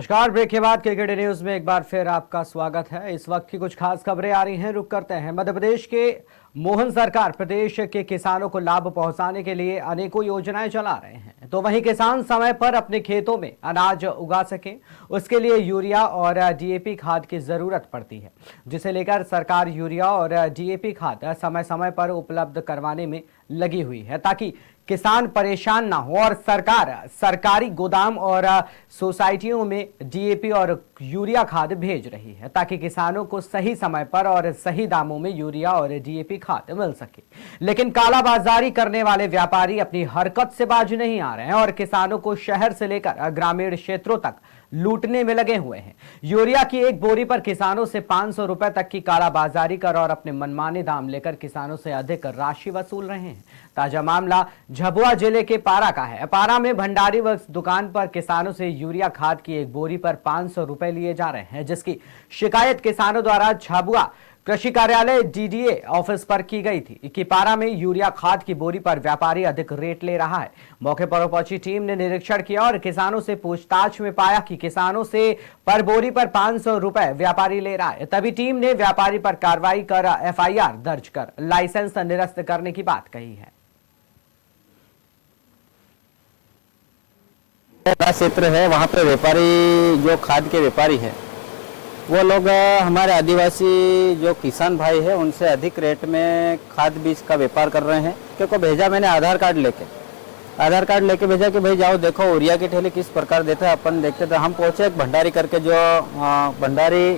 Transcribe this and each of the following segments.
नमस्कार। ब्रेक के बाद क्रिकेट न्यूज में एक बार फिर आपका स्वागत है। इस वक्त की कुछ खास खबरें आ रही हैं, रुक करते हैं। मध्य प्रदेश के मोहन सरकार प्रदेश के किसानों को लाभ पहुंचाने के लिए अनेकों योजनाएं चला रहे हैं, तो वहीं किसान समय पर अपने खेतों में अनाज उगा सके उसके लिए यूरिया और डीएपी खाद की जरूरत पड़ती है, जिसे लेकर सरकार यूरिया और डीएपी खाद समय समय पर उपलब्ध करवाने में लगी हुई है, ताकि किसान परेशान ना हो। और सरकार सरकारी गोदाम और सोसाइटियों में डीएपी और यूरिया खाद भेज रही है, ताकि किसानों को सही समय पर और सही दामों में यूरिया और डीएपी खाद मिल सके। लेकिन कालाबाजारी करने वाले व्यापारी अपनी हरकत से बाज नहीं आ रहे हैं और किसानों को शहर से लेकर ग्रामीण क्षेत्रों तक लूटने में लगे हुए हैं। यूरिया की एक बोरी पर किसानों से 500 रुपए तक की कालाबाजारी कर और अपने मनमाने दाम लेकर किसानों से अधिक राशि वसूल रहे हैं। ताजा मामला झाबुआ जिले के पारा का है। पारा में भंडारी वर्क्स दुकान पर किसानों से यूरिया खाद की एक बोरी पर 500 रुपए लिए जा रहे हैं, जिसकी शिकायत किसानों द्वारा झाबुआ कृषि कार्यालय डीडीए ऑफिस पर की गई थी कि पारा में यूरिया खाद की बोरी पर व्यापारी अधिक रेट ले रहा है। मौके पर पहुंची टीम ने निरीक्षण किया और किसानों से पूछताछ में पाया कि किसानों से पर बोरी पर 500 रुपए व्यापारी ले रहा है। तभी टीम ने व्यापारी पर कार्रवाई कर एफआईआर दर्ज कर लाइसेंस निरस्त करने की बात कही है। क्षेत्र है, वहाँ पे व्यापारी जो खाद के व्यापारी है वो लोग हमारे आदिवासी जो किसान भाई है उनसे अधिक रेट में खाद बीज का व्यापार कर रहे हैं। क्योंकि भेजा मैंने आधार कार्ड लेके भेजा कि भाई जाओ देखो यूरिया की ठेली किस प्रकार देते हैं। अपन देखते थे, हम पहुंचे एक भंडारी करके, जो भंडारी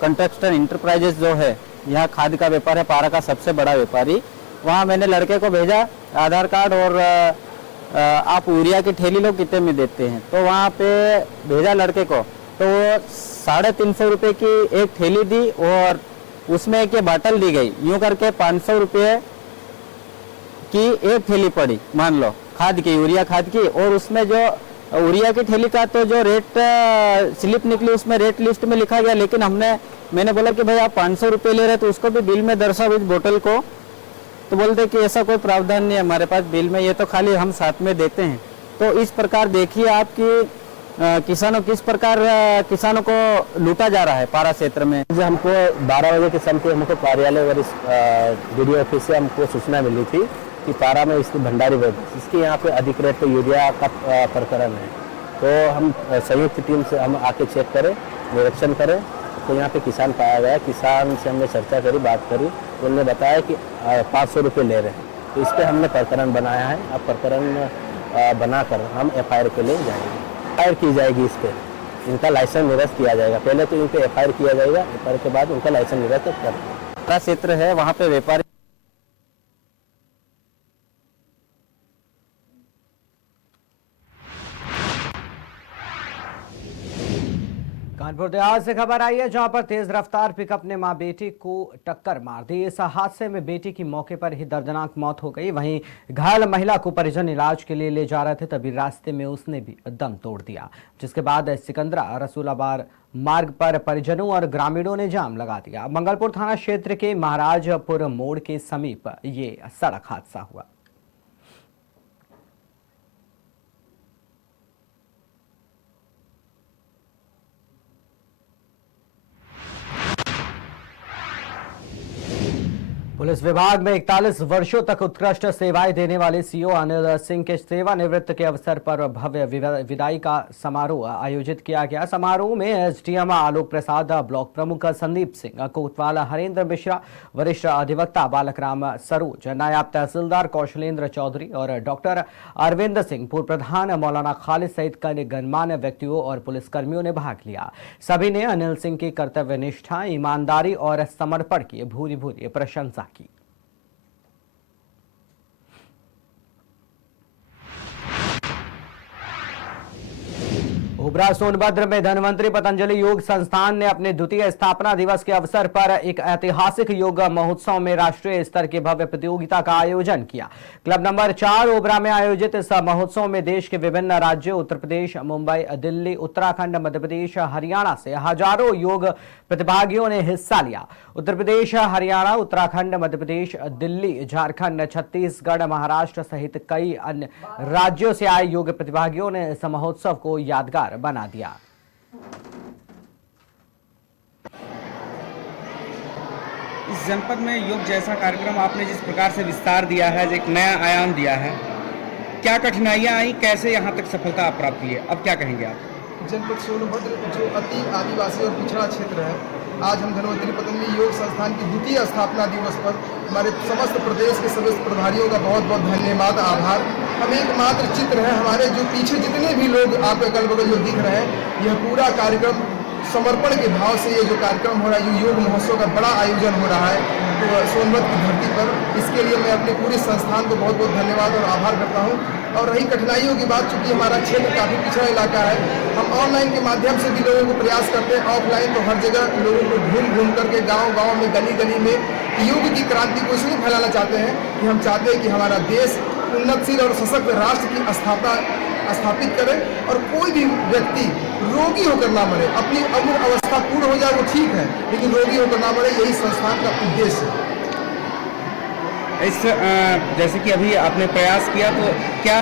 कंस्ट्रक्शन इंटरप्राइजेस जो है यहाँ खाद का व्यापार है, पारा का सबसे बड़ा व्यापारी। वहाँ मैंने लड़के को भेजा आधार कार्ड और आप यूरिया की ठेली लोग कितने में देते हैं, तो वहाँ पे भेजा लड़के को, तो 350 रुपये की एक थैली दी और उसमें एक बाटल दी गई। यूं करके 500 रुपये की एक थैली पड़ी, मान लो खाद की, यूरिया खाद की। और उसमें जो यूरिया की थैली का तो जो रेट स्लिप निकली उसमें रेट लिस्ट में लिखा गया, लेकिन मैंने बोला कि भाई आप 500 रुपये ले रहे तो उसको भी बिल में दर्शाओ इस बोतल को। तो बोलते कि ऐसा कोई प्रावधान नहीं है हमारे पास बिल में, ये तो खाली हम साथ में देते हैं। तो इस प्रकार देखिए आपकी किस प्रकार किसानों को लूटा जा रहा है पारा क्षेत्र में। हमको 12 बजे के समय हमको कार्यालय वरिष्ठ डीडीओ ऑफिस से हमको सूचना मिली थी कि पारा में इसकी भंडारी वर्ग इसके यहाँ पे अधिक रेट पे यूरिया का प्रकरण है। तो हम संयुक्त टीम से हम आके चेक करें, निरीक्षण करें, तो यहाँ पे किसान पाया गया। किसान से हमने चर्चा करी, बात करी, तो उन्होंने बताया कि 500 रुपये ले रहे हैं। तो इस पर हमने प्रकरण बनाया है। अब प्रकरण बनाकर हम एफआईआर के लिए जाएंगे, एफआईआर की जाएगी। इस पर इनका लाइसेंस निरस्त किया जाएगा। पहले तो इन पर एफआईआर किया जाएगा, एफआईआर के बाद उनका लाइसेंस निरस्त कर क्षेत्र है, वहाँ पे व्यापारी कानपुर देहात से खबर आई है, जहां पर तेज रफ्तार पिकअप ने मां बेटी को टक्कर मार दी। इस हादसे में बेटी की मौके पर ही दर्दनाक मौत हो गई। वहीं घायल महिला को परिजन इलाज के लिए ले जा रहे थे, तभी रास्ते में उसने भी दम तोड़ दिया, जिसके बाद सिकंदरा रसूलाबाद मार्ग पर परिजनों और ग्रामीणों ने जाम लगा दिया। मंगलपुर थाना क्षेत्र के महाराजपुर मोड़ के समीप ये सड़क हादसा हुआ। पुलिस विभाग में 41 वर्षों तक उत्कृष्ट सेवाएं देने वाले सीओ अनिल सिंह के सेवानिवृत्त के अवसर पर भव्य विदाई का समारोह आयोजित किया गया। समारोह में एसडीएम आलोक प्रसाद, ब्लॉक प्रमुख संदीप सिंह कोतवाल, हरेंद्र मिश्रा, वरिष्ठ अधिवक्ता बालकराम सरोज, नायब तहसीलदार कौशलेंद्र चौधरी और डॉक्टर अरविंद सिंह, पूर्व प्रधान मौलाना खालिद सहित कई गणमान्य व्यक्तियों और पुलिसकर्मियों ने भाग लिया। सभी ने अनिल सिंह की कर्तव्य निष्ठा, ईमानदारी और समर्पण की भूरी भूरी प्रशंसा की। ओबरा सोनभद्र में धन्वंतरी पतंजलि योग संस्थान ने अपने द्वितीय स्थापना दिवस के अवसर पर एक ऐतिहासिक योग महोत्सव में राष्ट्रीय स्तर की भव्य प्रतियोगिता का आयोजन किया। क्लब नंबर 4 ओबरा में आयोजित इस महोत्सव में देश के विभिन्न राज्यों उत्तर प्रदेश, मुंबई, दिल्ली, उत्तराखंड, मध्य प्रदेश, हरियाणा से हजारों योग प्रतिभागियों ने हिस्सा लिया। उत्तर प्रदेश, हरियाणा, उत्तराखंड, मध्य प्रदेश, दिल्ली, झारखंड, छत्तीसगढ़, महाराष्ट्र सहित कई अन्य राज्यों से आए योग प्रतिभागियों ने इस महोत्सव को यादगार बना दिया। इस जनपद में योग जैसा कार्यक्रम आपने जिस प्रकार से विस्तार दिया है, एक नया आयाम दिया है, क्या कठिनाइयां आई, कैसे यहाँ तक सफलता आप प्राप्त की है, अब क्या कहेंगे आप? जनपद सोनभद्र जो अति आदिवासी और पिछड़ा क्षेत्र है, आज हम धन्वंतरी पतंजलि योग संस्थान की द्वितीय स्थापना दिवस पर हमारे समस्त प्रदेश के समस्त प्रभारियों का बहुत बहुत धन्यवाद, आभार। हम एकमात्र चित्र है, हमारे जो पीछे जितने भी लोग आप अगल बगल जो दिख रहे हैं, यह पूरा कार्यक्रम समर्पण के भाव से ये जो कार्यक्रम हो रहा है, जो योग महोत्सव का बड़ा आयोजन हो रहा है तो सोनभद्र की धरती पर, इसके लिए मैं अपने पूरे संस्थान को बहुत बहुत धन्यवाद और आभार करता हूँ। और रही कठिनाइयों की बात, चूँकि हमारा क्षेत्र काफ़ी पिछड़ा इलाका है, हम ऑनलाइन के माध्यम से भी लोगों को प्रयास करते हैं, ऑफलाइन तो हर जगह लोगों को घूम करके गाँव में गली गली में योग की क्रांति को इसलिए फैलाना चाहते हैं कि हम चाहते हैं कि हमारा देश उन्नतशील और सशक्त राष्ट्र की स्थापित करें और कोई भी व्यक्ति रोगी होकर ना मरे, अपनी उम्र अवस्था पूर्ण हो जाए वो ठीक है, लेकिन रोगी होकर ना मरे, यही संस्थान का उद्देश्य है। इस जैसे कि अभी आपने प्रयास किया, तो क्या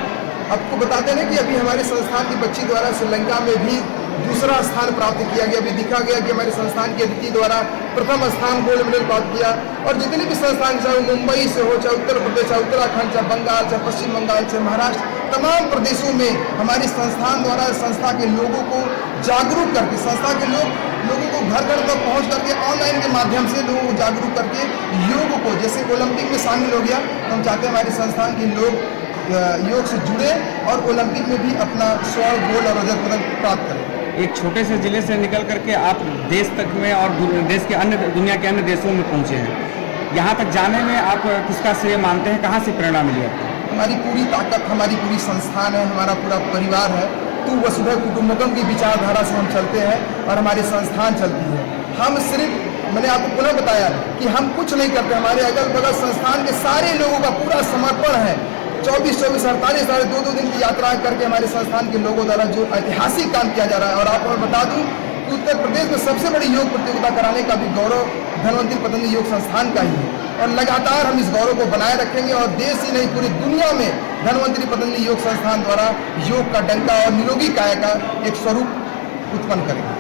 आपको बताते हैं कि अभी हमारे संस्थान की बच्ची द्वारा श्रीलंका में भी दूसरा स्थान प्राप्त किया गया। अभी दिखा गया कि हमारे संस्थान की अदिति द्वारा प्रथम स्थान गोल्ड मेडल प्राप्त किया। और जितने भी संस्थान, चाहे मुंबई से हो, चाहे उत्तर प्रदेश, चाहे उत्तराखंड, चाहे बंगाल, चाहे पश्चिम बंगाल, चाहे महाराष्ट्र, तमाम प्रदेशों में हमारे संस्थान द्वारा संस्था के लोगों को जागरूक करके, संस्था के लोगों को घर घर तक पहुँच करके ऑनलाइन के माध्यम से लोगों को जागरूक करके योग को, जैसे ओलंपिक में शामिल हो गया, तो हम चाहते हैं हमारे संस्थान के लोग योग से जुड़े और ओलंपिक में भी अपना स्वर्ण, गोल्ड और रजत पदक प्राप्त करें। एक छोटे से जिले से निकल करके आप देश तक में और देश के अन्य, दुनिया के अन्य देशों में पहुंचे हैं, यहाँ तक जाने में आप किसका श्रेय मानते हैं, कहाँ से प्रेरणा मिली आपको? हमारी पूरी ताकत, हमारी पूरी संस्थान है, हमारा पूरा परिवार है, तो वसुधैव कुटुंबकम की विचारधारा से हम चलते हैं और हमारी संस्थान चलती है। हम सिर्फ, मैंने आपको पुनः बताया कि हम कुछ नहीं करते, हमारे अगल बगल संस्थान के सारे लोगों का पूरा समर्पण है। 24-24, 48 साढ़े 2-2 दिन की यात्रा करके हमारे संस्थान के लोगों द्वारा जो ऐतिहासिक काम किया जा रहा है। और आपको मैं बता दूं कि उत्तर प्रदेश में सबसे बड़ी योग प्रतियोगिता कराने का भी गौरव धन्वंतरी पतंजलि योग संस्थान का ही है और लगातार हम इस गौरव को बनाए रखेंगे और देश ही नहीं पूरी दुनिया में धन्वंतरी पतंजलि योग संस्थान द्वारा योग का डंका और निरोगी काया का एक स्वरूप उत्पन्न करेंगे।